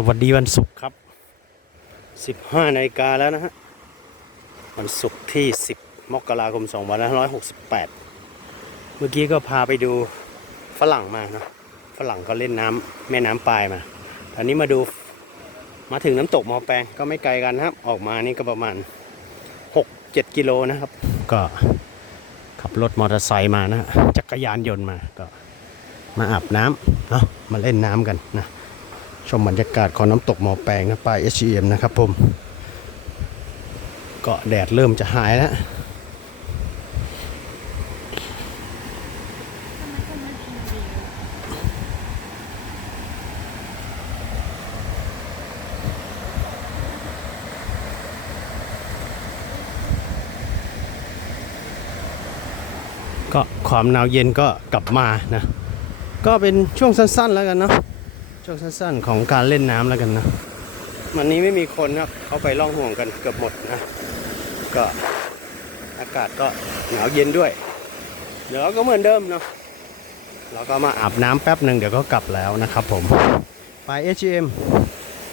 สวัสดีวันศุกร์ครับ 15นาฬิกาแล้วนะฮะ วันศุกร์ที่ 10 มกราคม2568 เมื่อกี้ก็พาไปดูฝรั่งมาเนอะฝรั่งก็เล่นน้ำแม่น้ำปลายมา ตอนนี้มาดูมาถึงน้ำตกมอแปงก็ไม่ไกลกันนะครับ ออกมานี่ก็ประมาณ 6-7 กิโลนะครับ ก็ขับรถมอเตอร์ไซค์มานะ จักรยานยนต์มา ก็มาอาบน้ำเนาะ มาเล่นน้ำกันนะ ชมบรรยากาศของน้ำตกหมอแปงนะปลาย HEM นะครับผมก็แดดเริ่มจะหายแล้วก็ความหนาวเย็นก็กลับมานะ ก็เป็นช่วงสั้นๆแล้วกันเนาะ ช่วงสั้นๆของการเล่นน้ำแล้วกันนะ วันนี้ไม่มีคนครับเขาไปล่องห่วงกันเกือบหมดนะ ก็อากาศก็หนาวเย็นด้วย เดี๋ยวก็เหมือนเดิมเนาะเราก็มาอาบน้ำแป๊บหนึ่งเดี๋ยวก็กลับแล้วนะครับผม ไป HM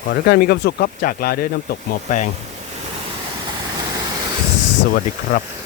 ขอทุกท่านมีความสุขครับจากลาด้วยน้ำตกหมอแปง สวัสดีครับ